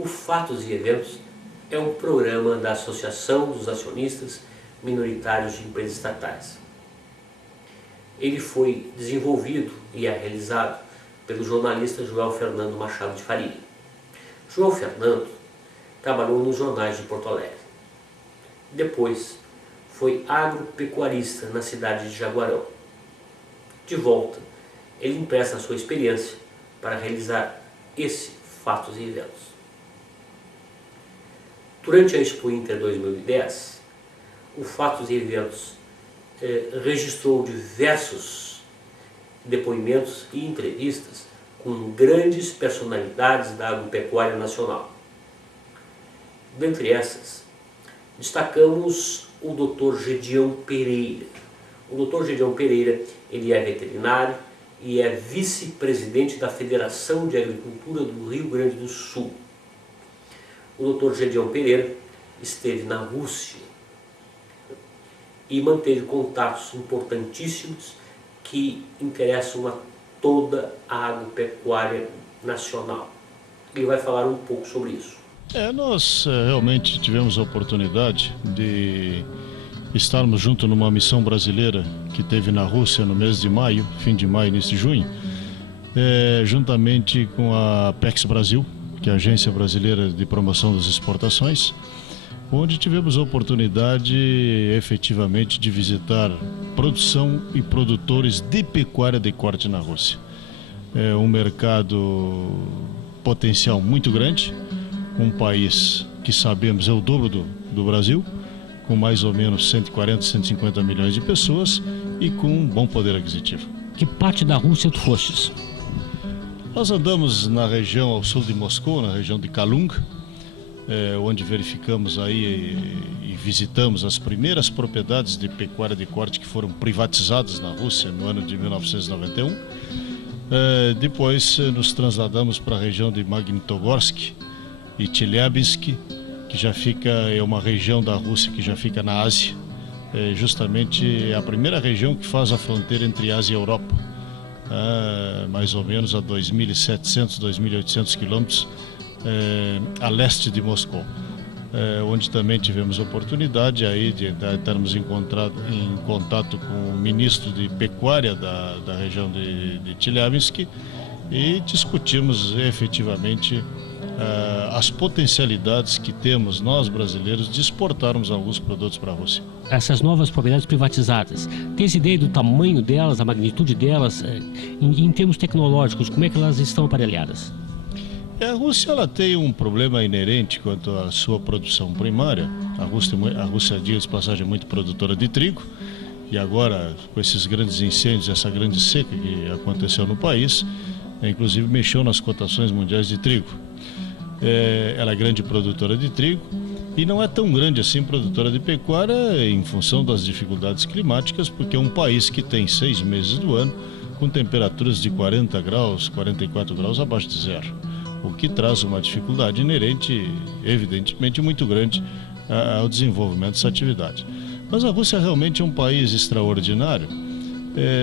O Fatos e Eventos é um programa da Associação dos Acionistas Minoritários de Empresas Estatais. Ele foi desenvolvido e é realizado pelo jornalista Joel Fernando Machado de Faria. Joel Fernando trabalhou nos jornais de Porto Alegre. Depois foi agropecuarista na cidade de Jaguarão. De volta, ele empresta a sua experiência para realizar esse Fatos e Eventos. Durante a Expo Inter 2010, o Fatos e Eventos registrou diversos depoimentos e entrevistas com grandes personalidades da agropecuária nacional. Dentre essas, destacamos o Dr. Gedião Pereira. O Dr. Gedião Pereira, ele é veterinário e é vice-presidente da Federação de Agricultura do Rio Grande do Sul. O Dr. Gedião Pereira esteve na Rússia e manteve contatos importantíssimos que interessam a toda a agropecuária nacional. Ele vai falar um pouco sobre isso. Nós realmente tivemos a oportunidade de estarmos junto numa missão brasileira que teve na Rússia no mês de maio, fim de maio, início de junho, juntamente com a PEX Brasil, que é a Agência Brasileira de Promoção das Exportações, onde tivemos a oportunidade efetivamente de visitar produção e produtores de pecuária de corte na Rússia. É um mercado potencial muito grande, um país que sabemos é o dobro do Brasil, com mais ou menos 140, 150 milhões de pessoas e com um bom poder aquisitivo. Que parte da Rússia tu fostes? Nós andamos na região ao sul de Moscou, na região de Kalung, onde verificamos aí e visitamos as primeiras propriedades de pecuária de corte que foram privatizadas na Rússia no ano de 1991. Depois nos trasladamos para a região de Magnitogorsk e Chelyabinsk, que já é uma região da Rússia que já fica na Ásia, justamente a primeira região que faz a fronteira entre Ásia e Europa, mais ou menos a 2.700, 2.800 quilômetros a leste de Moscou, onde também tivemos a oportunidade aí de estarmos em contato com o ministro de Pecuária da região de Chelyabinsk e discutimos efetivamente as potencialidades que temos nós brasileiros de exportarmos alguns produtos para a Rússia. Essas novas propriedades privatizadas, tens ideia do tamanho delas, a magnitude delas, em termos tecnológicos, como é que elas estão aparelhadas? A Rússia ela tem um problema inerente quanto à sua produção primária. A Rússia, diga-se de passagem, é muito produtora de trigo e agora com esses grandes incêndios, essa grande seca que aconteceu no país, inclusive mexeu nas cotações mundiais de trigo. Ela é grande produtora de trigo e não é tão grande assim produtora de pecuária em função das dificuldades climáticas, porque é um país que tem 6 meses do ano com temperaturas de 40 graus, 44 graus abaixo de zero, o que traz uma dificuldade inerente, evidentemente, muito grande ao desenvolvimento dessa atividade. Mas a Rússia realmente é um país extraordinário,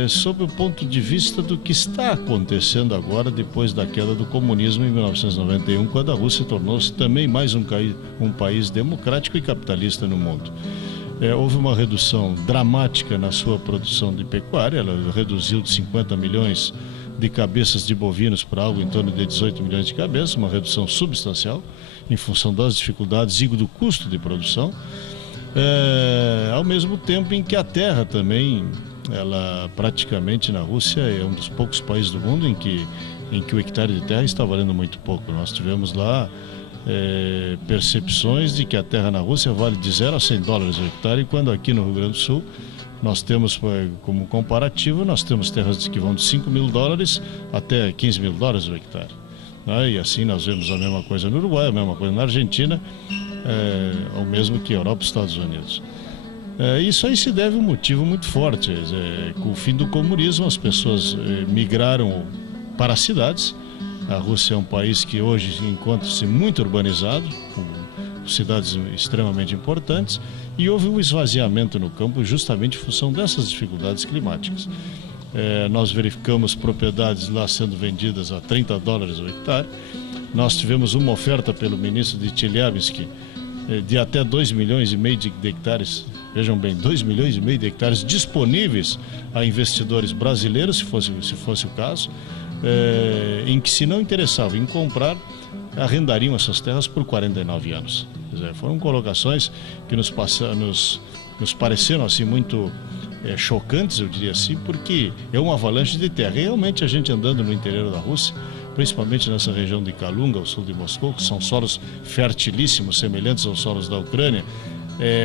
sob o ponto de vista do que está acontecendo agora depois da queda do comunismo em 1991, quando a Rússia tornou-se também mais um país democrático e capitalista no mundo. Houve uma redução dramática na sua produção de pecuária, ela reduziu de 50 milhões de cabeças de bovinos para algo em torno de 18 milhões de cabeças, uma redução substancial em função das dificuldades e do custo de produção, ao mesmo tempo em que a terra também, ela praticamente na Rússia é um dos poucos países do mundo em que o hectare de terra está valendo muito pouco. Nós tivemos lá percepções de que a terra na Rússia vale de 0 a 100 dólares o hectare, quando aqui no Rio Grande do Sul nós temos, como comparativo, nós temos terras que vão de 5 mil dólares até 15 mil dólares o hectare. E assim nós vemos a mesma coisa no Uruguai, a mesma coisa na Argentina, ao mesmo que Europa e Estados Unidos. Isso aí se deve a um motivo muito forte. Com o fim do comunismo, as pessoas migraram para as cidades. A Rússia é um país que hoje encontra-se muito urbanizado, com cidades extremamente importantes, e houve um esvaziamento no campo justamente em função dessas dificuldades climáticas. Nós verificamos propriedades lá sendo vendidas a 30 dólares o hectare, nós tivemos uma oferta pelo ministro de Chelyabinsk de até 2,5 milhões de hectares, vejam bem, 2,5 milhões de hectares disponíveis a investidores brasileiros, se fosse o caso, em que, se não interessavam em comprar, arrendariam essas terras por 49 anos. Quer dizer, foram colocações que nos pareceram assim muito chocantes, eu diria assim, porque é uma avalanche de terra. E realmente a gente andando no interior da Rússia, principalmente nessa região de Kalunga, ao sul de Moscou, que são solos fertilíssimos, semelhantes aos solos da Ucrânia.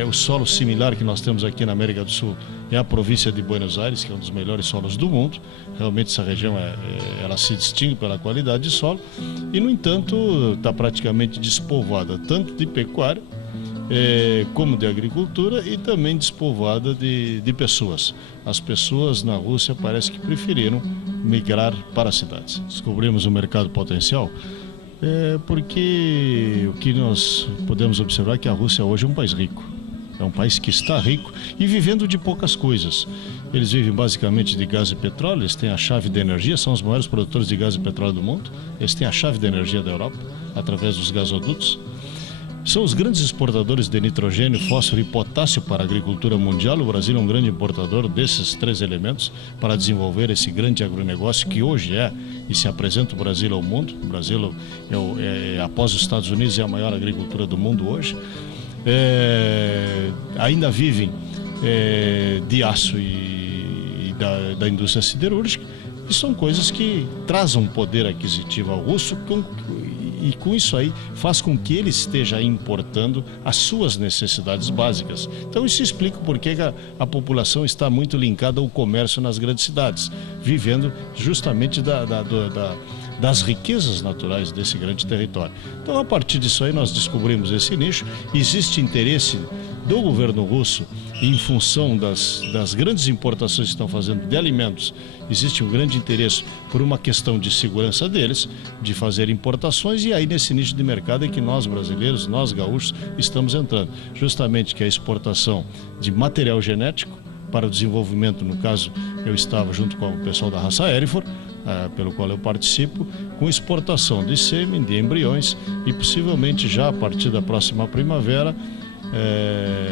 O solo similar que nós temos aqui na América do Sul é a província de Buenos Aires, que é um dos melhores solos do mundo. Realmente essa região ela se distingue pela qualidade de solo e, no entanto, está praticamente despovoada tanto de pecuária como de agricultura e também despovoada de pessoas. As pessoas na Rússia parece que preferiram migrar para as cidades. Descobrimos um mercado potencial porque o que nós podemos observar é que a Rússia hoje é um país rico. É um país que está rico e vivendo de poucas coisas. Eles vivem basicamente de gás e petróleo, eles têm a chave de energia, são os maiores produtores de gás e petróleo do mundo. Eles têm a chave de energia da Europa, através dos gasodutos. São os grandes exportadores de nitrogênio, fósforo e potássio para a agricultura mundial. O Brasil é um grande importador desses três elementos para desenvolver esse grande agronegócio que hoje e se apresenta o Brasil ao mundo. O Brasil, após os Estados Unidos, é a maior agricultura do mundo hoje. Ainda vivem de aço e da indústria siderúrgica, e são coisas que trazem um poder aquisitivo ao russo e com isso aí faz com que ele esteja importando as suas necessidades básicas. Então isso explica por que a população está muito linkada ao comércio nas grandes cidades, vivendo justamente das riquezas naturais desse grande território. Então, a partir disso aí, nós descobrimos esse nicho. Existe interesse do governo russo em função das grandes importações que estão fazendo de alimentos. Existe um grande interesse por uma questão de segurança deles, de fazer importações, e aí nesse nicho de mercado é que nós brasileiros, nós gaúchos, estamos entrando. Justamente que é a exportação de material genético para o desenvolvimento, no caso, eu estava junto com o pessoal da raça Hereford, pelo qual eu participo, com exportação de sêmen, de embriões, e possivelmente já a partir da próxima primavera,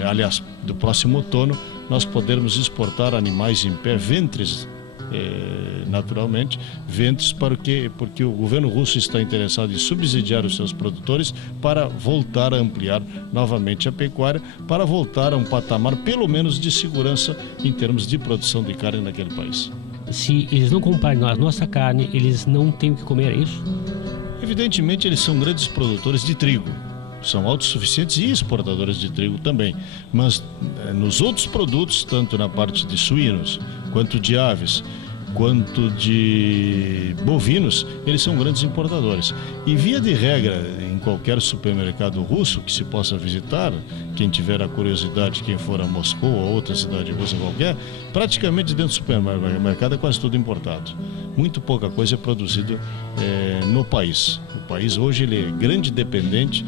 aliás, do próximo outono, nós podermos exportar animais em pé, ventres, naturalmente, ventres, porque o governo russo está interessado em subsidiar os seus produtores para voltar a ampliar novamente a pecuária, para voltar a um patamar pelo menos de segurança em termos de produção de carne naquele país. Se eles não comprarem a nossa carne, eles não têm o que comer, é isso? Evidentemente, eles são grandes produtores de trigo. São autossuficientes e exportadores de trigo também. Mas nos outros produtos, tanto na parte de suínos, quanto de aves, quanto de bovinos, eles são grandes importadores. E via de regra, em qualquer supermercado russo que se possa visitar, quem tiver a curiosidade, quem for a Moscou ou outra cidade russa qualquer, praticamente dentro do supermercado é quase tudo importado. Muito pouca coisa é produzida no país. O país hoje ele é grande dependente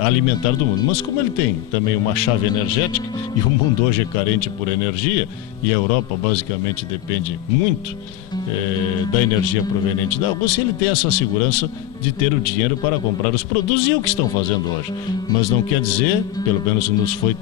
alimentar do mundo, mas como ele tem também uma chave energética e o mundo hoje é carente por energia e a Europa basicamente depende muito da energia proveniente da Rússia, ele tem essa segurança de ter o dinheiro para comprar os produtos, e é o que estão fazendo hoje. Mas não quer dizer, pelo menos nos foi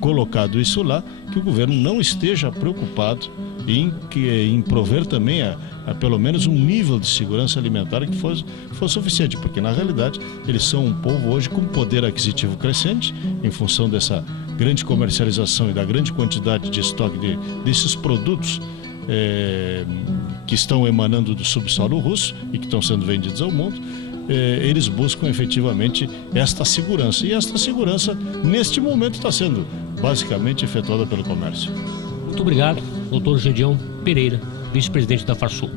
colocado isso lá, que o governo não esteja preocupado em prover também a pelo menos um nível de segurança alimentar que fosse suficiente, porque na realidade eles são um povo hoje com poder aquisitivo crescente em função dessa grande comercialização e da grande quantidade de estoque desses produtos que estão emanando do subsolo russo e que estão sendo vendidos ao mundo. Eles buscam efetivamente esta segurança, e esta segurança neste momento está sendo basicamente efetuada pelo comércio. Muito obrigado, Dr. Gedeon Pereira, vice-presidente da Farsul.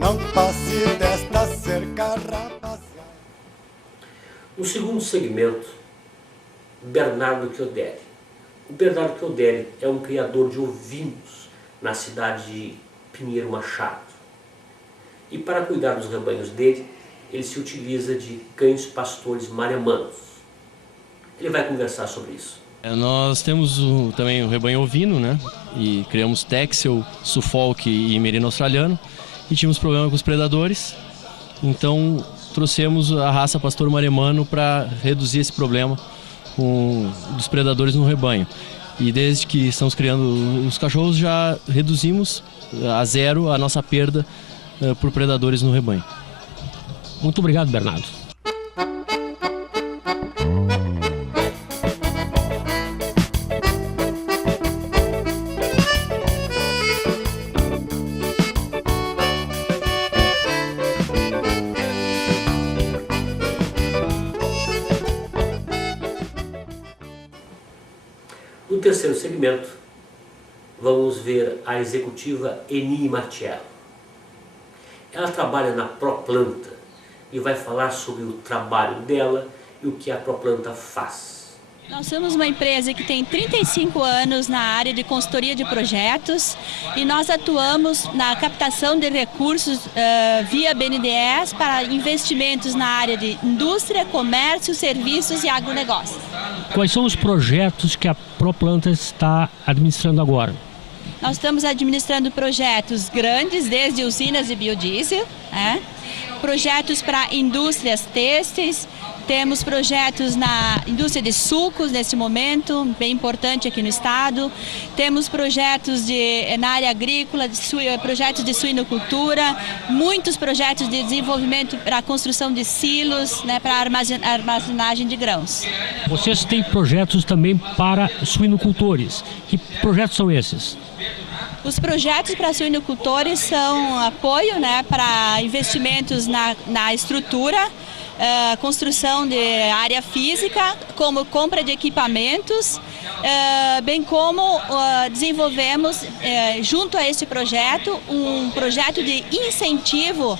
Não passe desta cerca, rapaziada. No segundo segmento, Bernardo Chiodeli. O Bernardo Chiodeli é um criador de ovinos na cidade de Pinheiro Machado. E para cuidar dos rebanhos dele, ele se utiliza de cães pastores maremanos. Ele vai conversar sobre isso. Nós temos também o rebanho ovino, né? E criamos Texel, Suffolk e Merino australiano. E tínhamos problema com os predadores. Então trouxemos a raça pastor maremano para reduzir esse problema dos predadores no rebanho. E desde que estamos criando os cachorros, já reduzimos a zero a nossa perda por predadores no rebanho. Muito obrigado, Bernardo. No terceiro segmento, vamos ver a executiva Eni Martiello. Ela trabalha na Proplanta e vai falar sobre o trabalho dela e o que a Proplanta faz. Nós somos uma empresa que tem 35 anos na área de consultoria de projetos e nós atuamos na captação de recursos via BNDES para investimentos na área de indústria, comércio, serviços e agronegócio. Quais são os projetos que a Proplanta está administrando agora? Nós estamos administrando projetos grandes, desde usinas de biodiesel, projetos para indústrias têxteis, temos projetos na indústria de sucos nesse momento, bem importante aqui no estado, temos projetos na área agrícola, projetos de suinocultura, muitos projetos de desenvolvimento para a construção de silos, para armazenagem de grãos. Vocês têm projetos também para suinocultores. Que projetos são esses? Os projetos para suinocultores são apoio para investimentos na estrutura, construção de área física, como compra de equipamentos, bem como desenvolvemos, junto a esse projeto, um projeto de incentivo,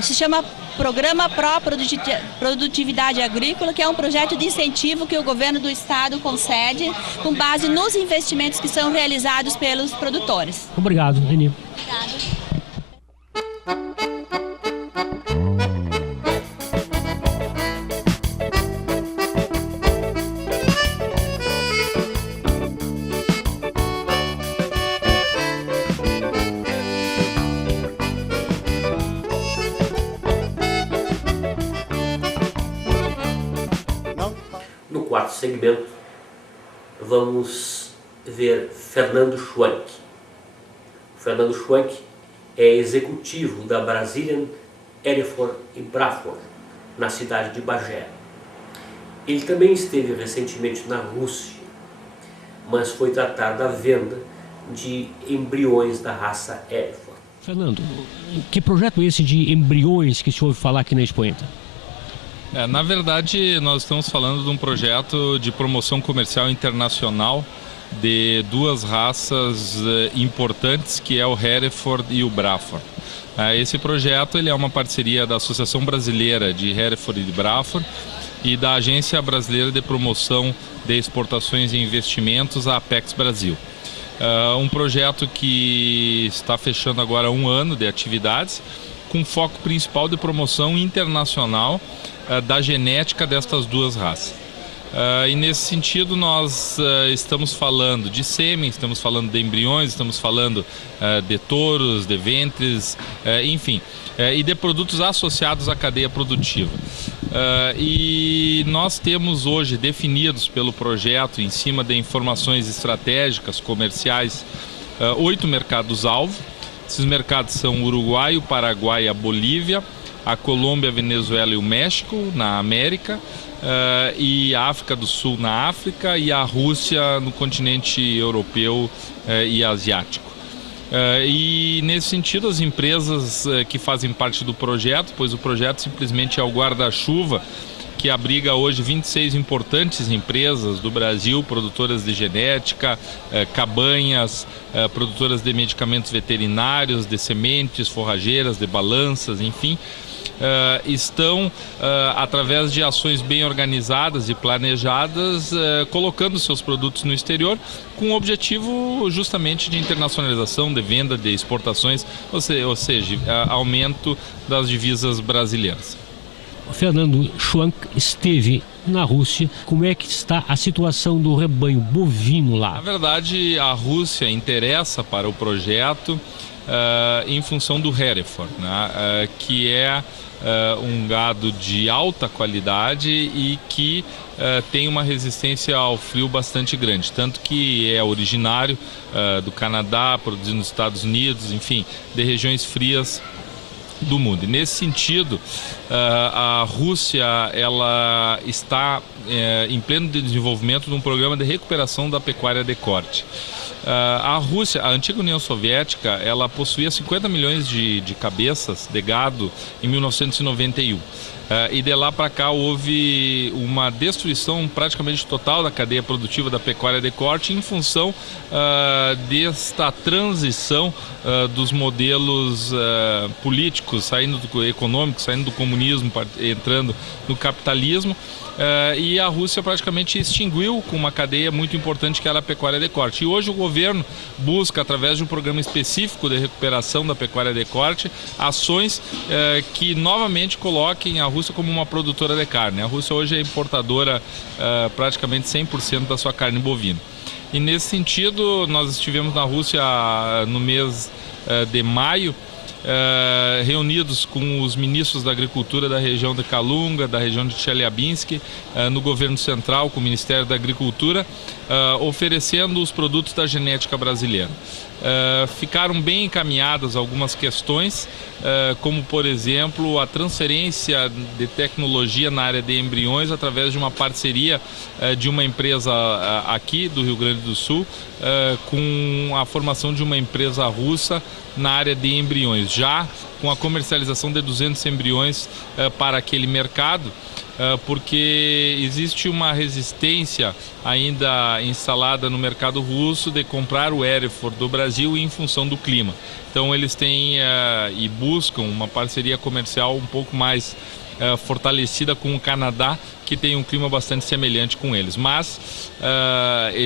se chama Programa Pró-Produtividade Agrícola, que é um projeto de incentivo que o governo do estado concede com base nos investimentos que são realizados pelos produtores. Obrigado, Eni. Obrigada. No quarto segmento, vamos ver Fernando Schwank. O Fernando Schwank é executivo da Brazilian Hereford e Braford, na cidade de Bagé. Ele também esteve recentemente na Rússia, mas foi tratar da venda de embriões da raça Hereford. Fernando, que projeto é esse de embriões que se ouve falar aqui na Expoenta? Na verdade, nós estamos falando de um projeto de promoção comercial internacional de duas raças importantes, que é o Hereford e o Braford. Esse projeto ele é uma parceria da Associação Brasileira de Hereford e de Braford e da Agência Brasileira de Promoção de Exportações e Investimentos, a Apex Brasil. Um projeto que está fechando agora 1 ano de atividades, com foco principal de promoção internacional da genética destas duas raças. E nesse sentido nós estamos falando de sêmen, estamos falando de embriões, estamos falando de touros, de ventres, enfim, e de produtos associados à cadeia produtiva. E nós temos hoje definidos pelo projeto, em cima de informações estratégicas, comerciais, 8 mercados-alvo. Esses mercados são o Uruguai, o Paraguai, a Bolívia, a Colômbia, a Venezuela e o México, na América, e a África do Sul na África e a Rússia no continente europeu e asiático. E nesse sentido as empresas que fazem parte do projeto, pois o projeto simplesmente é o guarda-chuva que abriga hoje 26 importantes empresas do Brasil, produtoras de genética, cabanhas, produtoras de medicamentos veterinários, de sementes, forrageiras, de balanças, enfim. estão, através de ações bem organizadas e planejadas, colocando seus produtos no exterior com o objetivo justamente de internacionalização, de venda, de exportações, ou seja, aumento das divisas brasileiras. O Fernando Schwank esteve na Rússia. Como é que está a situação do rebanho bovino lá? Na verdade, a Rússia interessa para o projeto em função do Hereford, né? Que é um gado de alta qualidade e que tem uma resistência ao frio bastante grande, tanto que é originário do Canadá, produzido nos Estados Unidos, enfim, de regiões frias do mundo. E nesse sentido, a Rússia ela está em pleno desenvolvimento de um programa de recuperação da pecuária de corte. A Rússia, a antiga União Soviética, ela possuía 50 milhões de cabeças de gado em 1991. E de lá para cá houve uma destruição praticamente total da cadeia produtiva da pecuária de corte em função desta transição dos modelos políticos, econômicos, saindo do comunismo, entrando no capitalismo. E a Rússia praticamente extinguiu com uma cadeia muito importante que era a pecuária de corte. E hoje o governo busca, através de um programa específico de recuperação da pecuária de corte, ações que novamente coloquem a Rússia como uma produtora de carne. A Rússia hoje é importadora praticamente 100% da sua carne bovina. E nesse sentido, nós estivemos na Rússia no mês de maio, reunidos com os ministros da Agricultura da região de Kalunga, da região de Chelyabinsk, no governo central, com o Ministério da Agricultura, oferecendo os produtos da genética brasileira. Ficaram bem encaminhadas algumas questões, como por exemplo a transferência de tecnologia na área de embriões através de uma parceria de uma empresa aqui do Rio Grande do Sul com a formação de uma empresa russa na área de embriões, já com a comercialização de 200 embriões para aquele mercado, porque existe uma resistência ainda instalada no mercado russo de comprar o Hereford do Brasil em função do clima. Então eles têm e buscam uma parceria comercial um pouco mais fortalecida com o Canadá, que tem um clima bastante semelhante com eles. Mas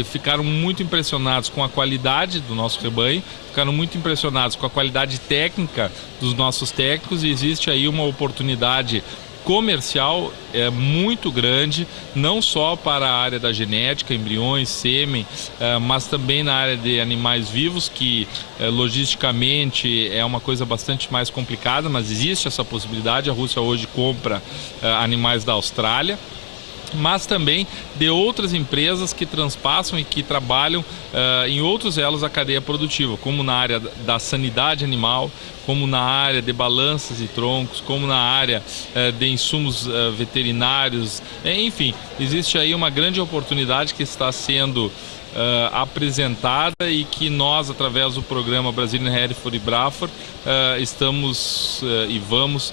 ficaram muito impressionados com a qualidade do nosso rebanho, ficaram muito impressionados com a qualidade técnica dos nossos técnicos, e existe aí uma oportunidade comercial muito grande, não só para a área da genética, embriões, sêmen, mas também na área de animais vivos, que logisticamente é uma coisa bastante mais complicada, mas existe essa possibilidade. A Rússia hoje compra animais da Austrália, mas também de outras empresas que transpassam e que trabalham em outros elos da cadeia produtiva, como na área da sanidade animal, como na área de balanças e troncos, como na área de insumos veterinários. Enfim, existe aí uma grande oportunidade que está sendo apresentada e que nós, através do programa Brazilian Hereford e Braford, estamos e vamos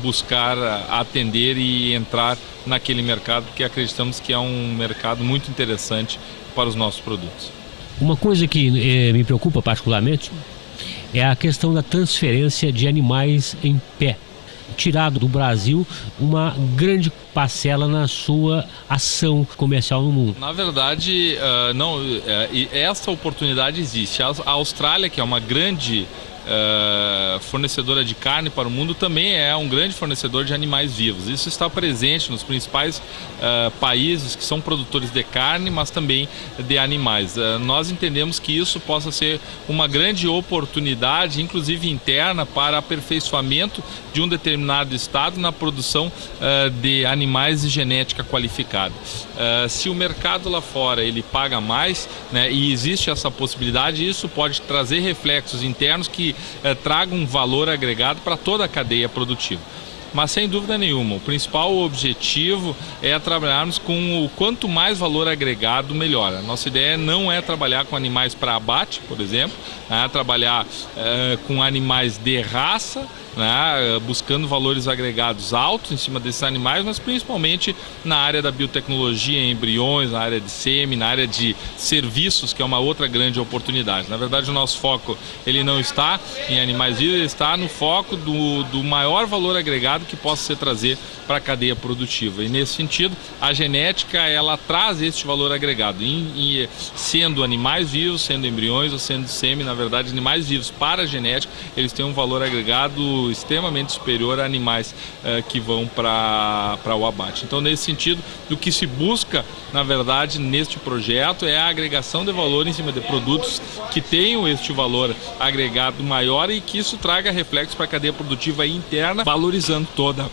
buscar atender e entrar naquele mercado, porque acreditamos que é um mercado muito interessante para os nossos produtos. Uma coisa que me preocupa particularmente é a questão da transferência de animais em pé. Tirado do Brasil uma grande parcela na sua ação comercial no mundo. Na verdade, essa oportunidade existe. A Austrália, que é uma grande fornecedora de carne para o mundo, também é um grande fornecedor de animais vivos. Isso está presente nos principais países que são produtores de carne, mas também de animais. Nós entendemos que isso possa ser uma grande oportunidade, inclusive interna, para aperfeiçoamento de um determinado estado na produção de animais de genética qualificada. Se o mercado lá fora ele paga mais, né, e existe essa possibilidade, isso pode trazer reflexos internos que tragam um valor agregado para toda a cadeia produtiva. Mas sem dúvida nenhuma, o principal objetivo é trabalharmos com o quanto mais valor agregado, melhor. A nossa ideia não é trabalhar com animais para abate, por exemplo, é trabalhar com animais de raça, né, buscando valores agregados altos em cima desses animais, mas principalmente na área da biotecnologia em embriões, na área de sêmen, na área de serviços, que é uma outra grande oportunidade. Na verdade, o nosso foco ele não está em animais vivos, ele está no foco do maior valor agregado que possa se trazer para a cadeia produtiva. E nesse sentido, a genética ela traz este valor agregado, sendo animais vivos, sendo embriões ou sendo sêmen. Na verdade, animais vivos para a genética, eles têm um valor agregado extremamente superior a animais que vão para o abate. Então, nesse sentido, o que se busca, na verdade, neste projeto é a agregação de valor em cima de produtos que tenham este valor agregado maior e que isso traga reflexo para a cadeia produtiva interna, valorizando toda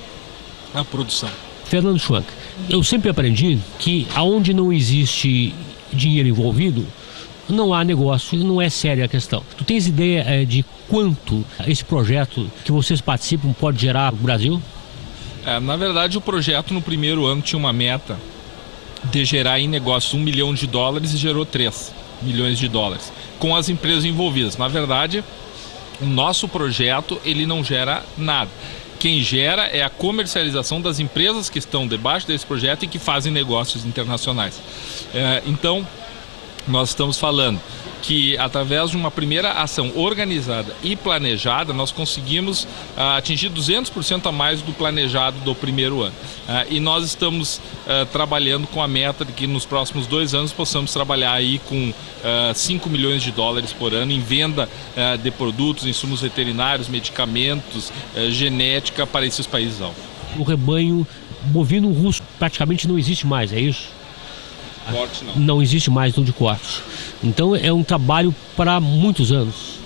a produção. Fernando Schwank, eu sempre aprendi que aonde não existe dinheiro envolvido, não há negócio, não é séria a questão. Tu tens ideia de quanto esse projeto que vocês participam pode gerar no Brasil? Na verdade, o projeto no primeiro ano tinha uma meta de gerar em negócios $1 milhão e gerou 3 milhões de dólares com as empresas envolvidas. Na verdade, o nosso projeto ele não gera nada. Quem gera é a comercialização das empresas que estão debaixo desse projeto e que fazem negócios internacionais. Então, nós estamos falando que através de uma primeira ação organizada e planejada, nós conseguimos atingir 200% a mais do planejado do primeiro ano. E nós estamos trabalhando com a meta de que nos próximos 2 anos possamos trabalhar aí com $5 milhões por ano em venda de produtos, insumos veterinários, medicamentos, genética para esses países alvos. O rebanho bovino russo praticamente não existe mais, é isso? Corte não. Não existe mais no de corte. Então é um trabalho para muitos anos.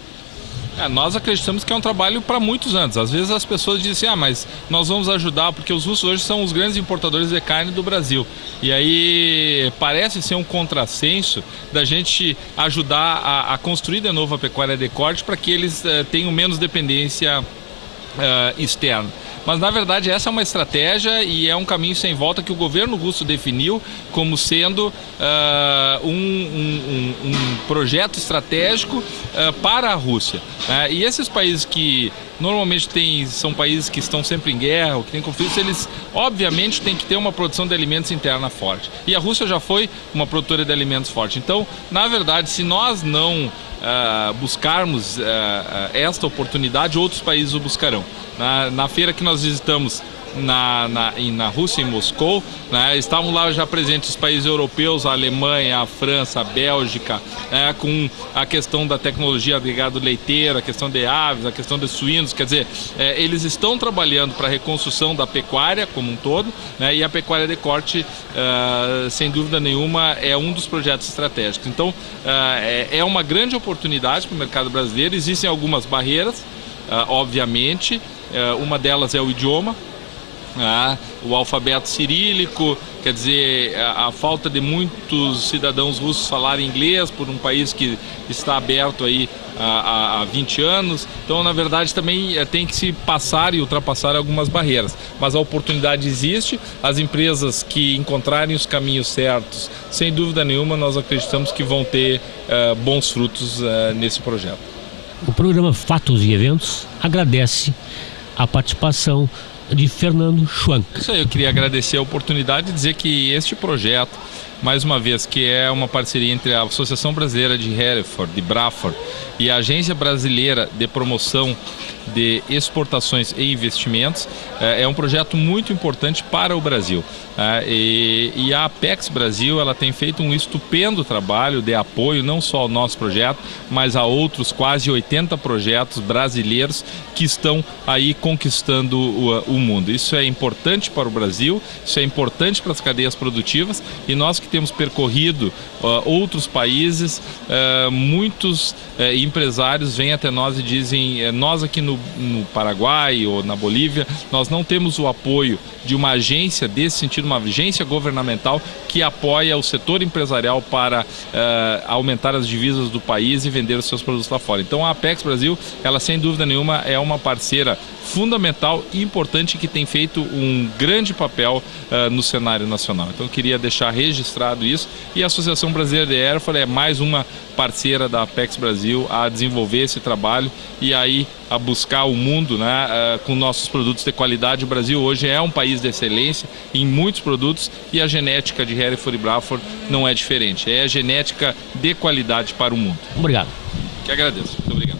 Nós acreditamos que é um trabalho para muitos anos. Às vezes as pessoas dizem, mas nós vamos ajudar, porque os russos hoje são os grandes importadores de carne do Brasil. E aí parece ser um contrassenso da gente ajudar a construir de novo a pecuária de corte para que eles tenham menos dependência externa. Mas, na verdade, essa é uma estratégia e é um caminho sem volta que o governo russo definiu como sendo um projeto estratégico para a Rússia. E esses países que normalmente são países que estão sempre em guerra, ou que têm conflitos, eles, obviamente, têm que ter uma produção de alimentos interna forte. E a Rússia já foi uma produtora de alimentos forte. Então, na verdade, se nós não buscarmos esta oportunidade, outros países o buscarão. Na feira que nós visitamos na Rússia, em Moscou, estavam lá já presentes os países europeus, a Alemanha, a França, a Bélgica, com a questão da tecnologia agregada leiteira, a questão de aves, a questão de suínos. Quer dizer, eles estão trabalhando para a reconstrução da pecuária como um todo, e a pecuária de corte, sem dúvida nenhuma, é um dos projetos estratégicos. Então, é uma grande oportunidade para o mercado brasileiro. Existem algumas barreiras, obviamente, uma delas é o idioma. O alfabeto cirílico, quer dizer, a falta de muitos cidadãos russos falarem inglês por um país que está aberto aí há 20 anos. Então, na verdade, também tem que se passar e ultrapassar algumas barreiras. Mas a oportunidade existe, as empresas que encontrarem os caminhos certos, sem dúvida nenhuma, nós acreditamos que vão ter bons frutos nesse projeto. O programa Fatos e Eventos agradece a participação de Fernando Schwank. Isso aí, eu queria agradecer a oportunidade e dizer que este projeto, mais uma vez, que é uma parceria entre a Associação Brasileira de Hereford, de Braford, e a Agência Brasileira de Promoção de Exportações e Investimentos, é um projeto muito importante para o Brasil. E a Apex Brasil, ela tem feito um estupendo trabalho de apoio, não só ao nosso projeto, mas a outros quase 80 projetos brasileiros que estão aí conquistando o mundo. Isso é importante para o Brasil, isso é importante para as cadeias produtivas, e nós que temos percorrido outros países, muitos empresários vêm até nós e dizem, nós aqui no Paraguai ou na Bolívia, nós não temos o apoio de uma agência desse sentido, uma agência governamental que apoia o setor empresarial para aumentar as divisas do país e vender os seus produtos lá fora. Então a Apex Brasil, ela sem dúvida nenhuma é uma parceira fundamental e importante que tem feito um grande papel no cenário nacional. Então eu queria deixar registrado mostrado isso, e a Associação Brasileira de Hereford é mais uma parceira da Apex Brasil a desenvolver esse trabalho e aí a buscar o mundo, né, com nossos produtos de qualidade. O Brasil hoje é um país de excelência em muitos produtos e a genética de Hereford e Braford não é diferente, é a genética de qualidade para o mundo. Obrigado. Que agradeço. Muito obrigado.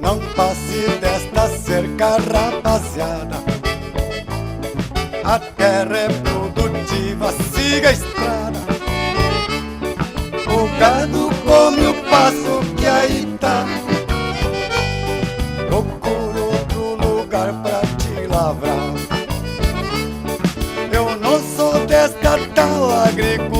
Não passe desta cerca, rapaziada. A terra é produtiva, siga a estrada. O gado come o passo que aí tá. Procura outro lugar pra te lavrar. Eu não sou desta tal agricultura.